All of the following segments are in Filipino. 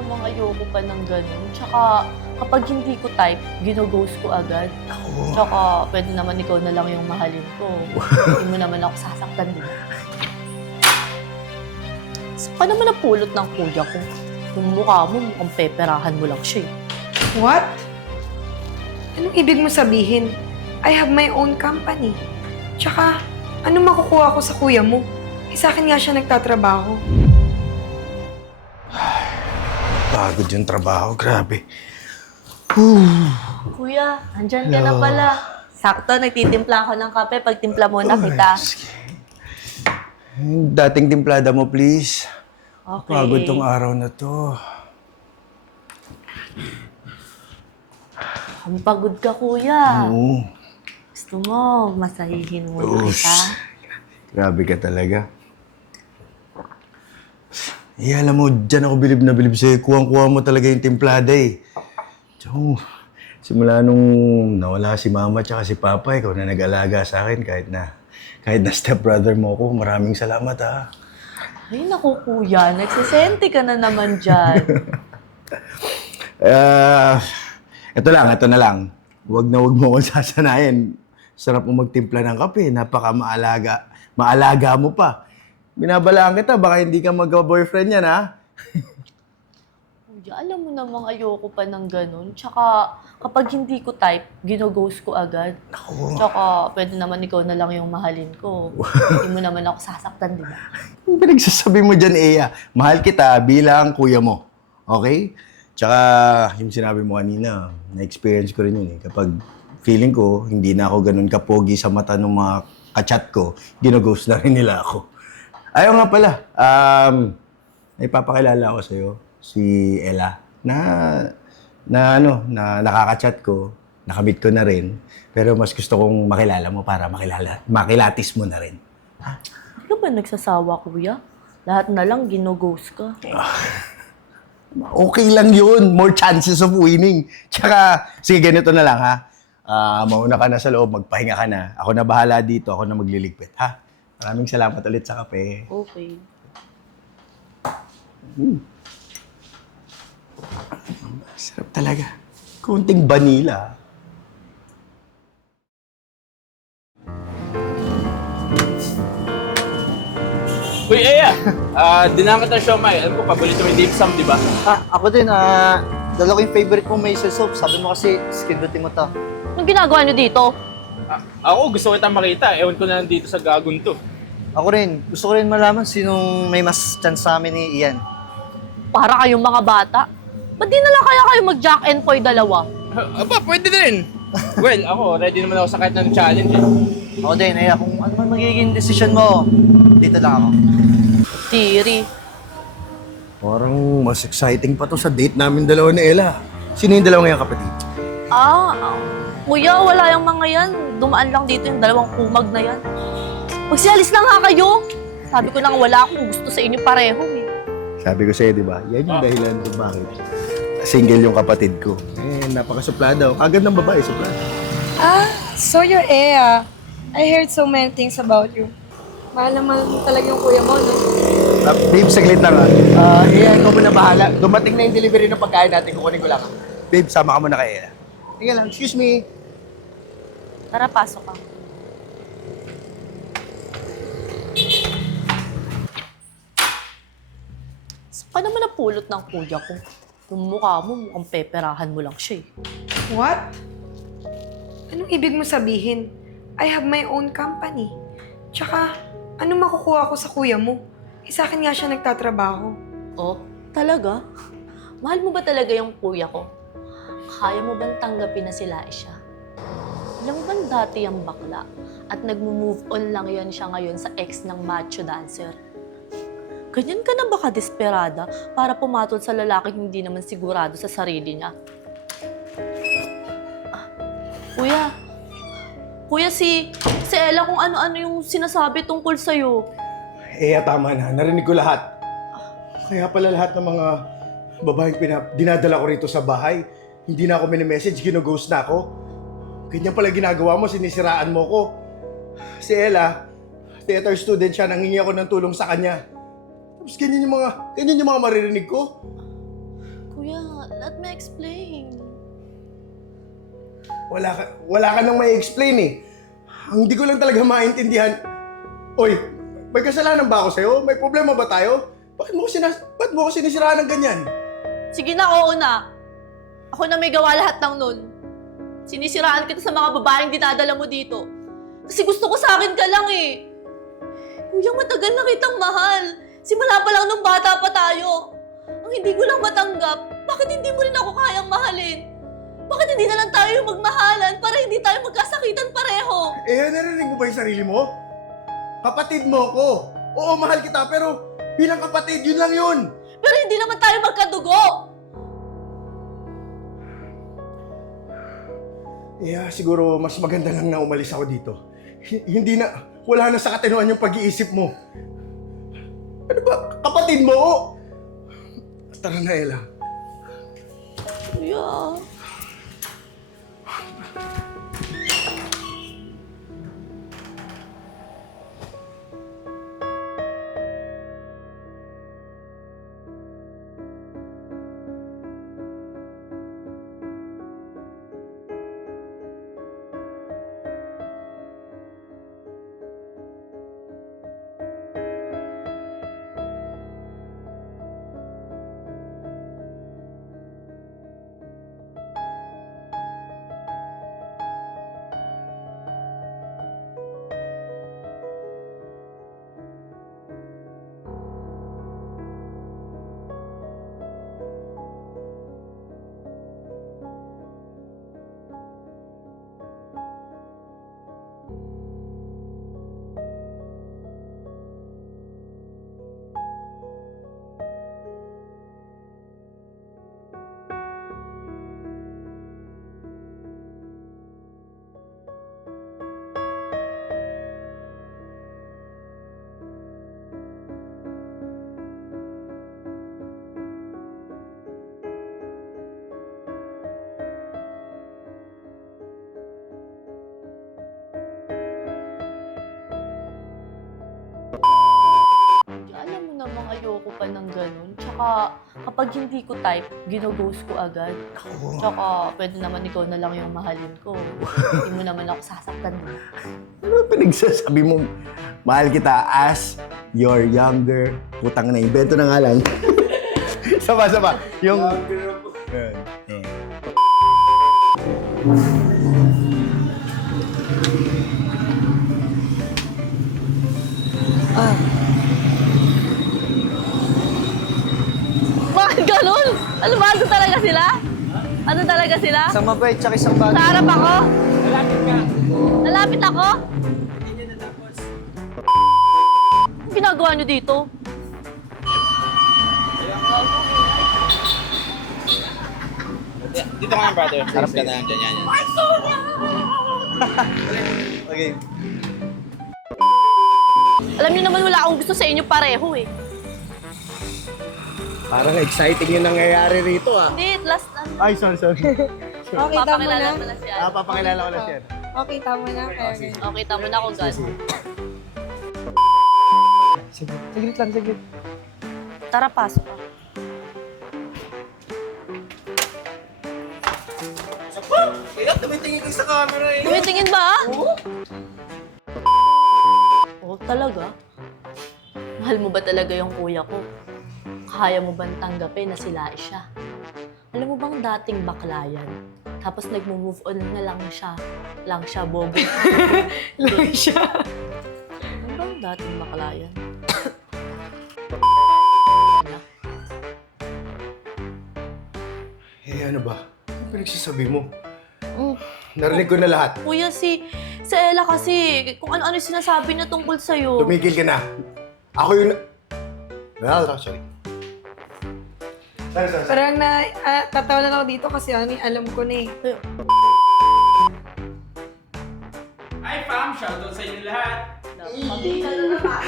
namang ayoko pa ng ganun. Tsaka kapag hindi ko type, ginoghost ko agad. Ako. Tsaka pwede naman ikaw na lang yung mahalin ko. Hindi mo naman ako sasaktan, di ba? Pa naman napulot ng kuya ko? Yung mukha mo, mukhang peperahan mo lang siya eh. What? Anong ibig mo sabihin? I have my own company. Tsaka, ano makukuha ko sa kuya mo? Eh, sa akin nga siya nagtatrabaho. Pagod yung trabaho, grabe. Kuya, andyan ka na Hello. pala. Sakto, nagtitimpla ako ng kape. Pagtimpla muna kita. Yung Dating timplada mo, please. Okay. Pagod tong araw na to. Ang pagod ka, kuya. Oo. Gusto mo, masahihin mo na Ush. kita. Grabe ka talaga. Eh, alam mo, dyan ako bilib na bilib sa'yo. Kuwang-kuha mo talaga yung timplada eh. Tsaka, simula nung nawala si mama tsaka si papa, ikaw na nag-alaga sa akin kahit na kahit na stepbrother mo ako. Maraming salamat ha. Ay, naku, kuya. Nagsisente ka na naman dyan. Ah, ito lang, ito na lang. Huwag na huwag mo akong sasanayin. Sarap mo magtimpla ng kape. Napaka maalaga. Maalaga mo pa. Binabalaan kita, baka hindi ka mag-boyfriend yan, ha? Kuya, alam mo namang ayoko pa ng ganun. Tsaka, kapag hindi ko type, ginoghost ko agad. Ako. Tsaka, pwede naman ikaw na lang yung mahalin ko. Hindi mo naman ako sasaktan, di ba? Ang pinagsasabi mo dyan, Eya. Mahal kita bilang kuya mo. Okay? Tsaka, yung sinabi mo kanina, na-experience ko rin yun eh. Kapag feeling ko, hindi na ako ganun kapogi sa mata ng mga kachat ko, ginoghost na rin nila ako. Ayaw nga pala, um, ipapakilala ako sa'yo, si Ella, na, na ano, na nakakachat ko, nakamit ko na rin, pero mas gusto kong makilala mo para makilala, makilatis mo na rin. Hindi ka ba nagsasawa, kuya? Lahat na lang ginoghost ka. Okay lang yun. More chances of winning. Tsaka, sige, ganito na lang, ha? Ah, mauna ka na sa loob, magpahinga ka na. Ako na bahala dito, ako na magliligpit, ha? Maraming salamat ulit sa kape. Okay. Sarap talaga. Kunting vanilla. Uy, Eya! Ah, dinangat ng siomay. Alam ko, paborito mo yung dim sum, di ba? Ah, ako din, ah, dalawa ko yung favorite mong may soap. Sabi mo kasi, skindutin mo to. Anong ginagawa niyo dito? Ah, ako, gusto ko kitang makita. Ewan ko na nandito sa gagon to. Ako rin, gusto ko rin malaman sinong may mas chance sa amin ni Ian. Para kayong mga bata. Ba't di na lang kaya kayo mag-jack and poy dalawa? Ah, aba, pwede din. well, ako, ready naman ako sa kahit ng challenge. Eh. Ako din, ay kung ano man magiging decision mo, dito lang ako. Tiri. Parang mas exciting pa to sa date namin dalawa ni Ella. Sino yung dalawa ngayong kapatid? Ah, ah, kuya, wala yung mga yan. Dumaan lang dito yung dalawang kumag na yan. Magsialis na nga kayo. Sabi ko nang wala akong gusto sa inyo pareho eh. Sabi ko sa'yo, di ba? Yan yung dahilan kung bakit single yung kapatid ko. Eh, napakasuplada. Kagad ng babae, suplada. Ah, so you're Ea. I heard so many things about you. Mahal na mahal mo talaga yung kuya mo, no? Uh, babe, saglit lang ah. Ah, Ella, ikaw muna bahala. Dumating na yung delivery ng pagkain natin. Kukunin ko lang. ah. Babe, sama ka muna kay Ella. Tingnan lang, excuse me. Tara, pasok ka. Pa naman napulot ng kuya ko? Yung mukha mo, mukhang peperahan mo lang siya eh. What? Anong ibig mo sabihin? I have my own company. Tsaka, ano makukuha ko sa kuya mo? Eh, sa akin nga siya nagtatrabaho. Oh, talaga? Mahal mo ba talaga yung kuya ko? Kaya mo bang tanggapin na sila siya? Alam mo bang dati yung bakla at nag-move on lang yan siya ngayon sa ex ng macho dancer? Ganyan ka na ba kadesperada para pumatol sa lalaking hindi naman sigurado sa sarili niya? Ah, kuya, kuya si, si Ella kung ano-ano yung sinasabi tungkol sa'yo. Eh, tama na. Narinig ko lahat. Kaya pala lahat ng mga babaeng pinap dinadala ko rito sa bahay, hindi na ako mini-message, gino-ghost na ako. Ganyan pala ginagawa mo, sinisiraan mo ko. Si Ella, theater student siya, nangingi ako ng tulong sa kanya. Tapos ganyan yung mga, ganyan yung mga maririnig ko. Kuya, let me explain. Wala ka, wala ka nang may explain eh. Ang hindi ko lang talaga maintindihan. Oy, may kasalanan ba ako sa'yo? May problema ba tayo? Bakit mo ko, sinas bakit mo ko sinisiraan ng ganyan? Sige na, oo na. Ako na may gawa lahat ng nun. Sinisiraan kita sa mga babaeng dinadala mo dito. Kasi gusto ko sa akin ka lang eh. Kuya, matagal na kitang mahal. Simula pa lang nung bata pa tayo. Ang hindi ko lang matanggap, bakit hindi mo rin ako kayang mahalin? Bakit hindi na lang tayo magmahalan para hindi tayo magkasakitan pareho? Eh, narinig mo ba yung sarili mo? Kapatid mo ko. Oo, mahal kita, pero bilang kapatid, yun lang yun. Pero hindi naman tayo magkadugo. Eh, ah, siguro mas maganda lang na umalis ako dito. Hindi na, wala na sa katinuan yung pag-iisip mo. Ano ba? Kapatid mo? Tara na, Ella. Kuya. Tsaka, kapag hindi ko type, ginoghost ko agad. Tsaka, pwede naman ikaw na lang yung mahalin ko. Hindi mo naman ako sasaktan. Ano ba pinagsasabi mo? Mahal kita as your younger. Putang na, invento na nga lang. saba, saba. Yung... Yan. Eh. Ano ba? Ano talaga sila? Ano talaga sila? Isang mabait tsaka isang bagay. Sa harap ako? Nalapit ako? Anong ginagawa nyo dito? Dito ka nga, brother. Harap ka na lang dyan. Yan, yan. Okay. Alam niyo naman wala akong gusto sa inyo pareho eh. Parang exciting yung nangyayari rito ah. Hindi, last ano. Ay, sorry, sorry. Okay, tama Papakilala na. mo na siya. Ah, papakilala ko na siya. Okay, tama na. Kaya Okay, tama na ako, God. Sige, saglit lang, saglit. Tara, pasok ka. Tumitingin ka sa camera eh. Tumitingin ba? Oo. Oh, talaga? Mahal mo ba talaga yung kuya ko? Kaya mo bang tanggapin na sila siya? Alam mo bang dating bakla yan? Tapos nag-move on na lang siya. Lang siya, bobo. Lang siya. Ano bang dating bakla yan? Eh, ano ba? Ano pinagsasabi mo? Mm. Narinig ko na lahat. Kuya, si, si Ella kasi, kung ano-ano yung sinasabi niya tungkol sa'yo. Tumigil ka na. Ako yung... Well, sorry. Sorry, sorry, sorry. Parang na, ah, tatawa lang ako dito kasi ano, eh, alam ko na eh. Hi, fam! Shoutout sa inyo lahat. Mabida na naman.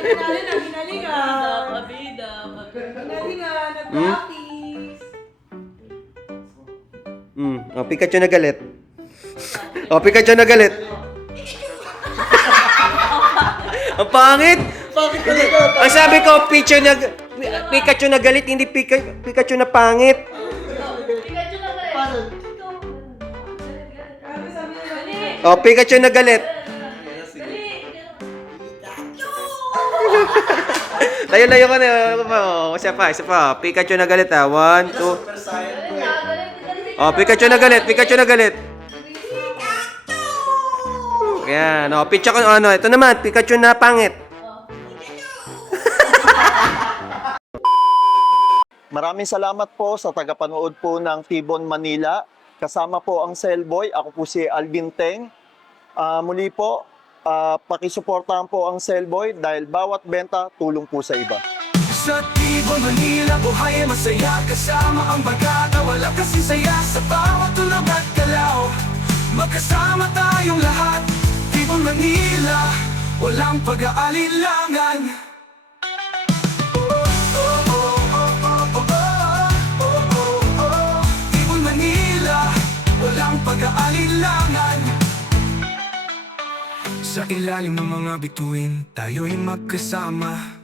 Pinalingan, pinalingan. Mabida, mabida. Pinalingan, nag-practice. Mm. Oh, Pikachu na galit. Oh, Pikachu na galit. Ang pangit! Hindi. Ang sabi ko, picture na... Pikachu na galit, hindi Pika, Pikachu na pangit. Oh, Pikachu na galit. Layo-layo ka na. Oh, isa pa, isa pa. Pikachu na galit ah. One, two. Oh, Pikachu na galit, Pikachu na galit. Yan, oh, ko, ano, ito naman, Pikachu na pangit. Maraming salamat po sa tagapanood po ng Tibon Manila. Kasama po ang Cellboy. Ako po si Alvin Teng. Ah, muli po, ah, pakisuportahan po ang Cellboy dahil bawat benta tulong po sa iba. Sa Tibon, Manila, buhay ay masaya Kasama ang bagata, wala kasi saya Sa bawat tulog at galaw Magkasama tayong lahat Tibon, Manila, walang pag-aalilangan Sa ilalim ng mga bituin, tayo'y magkasama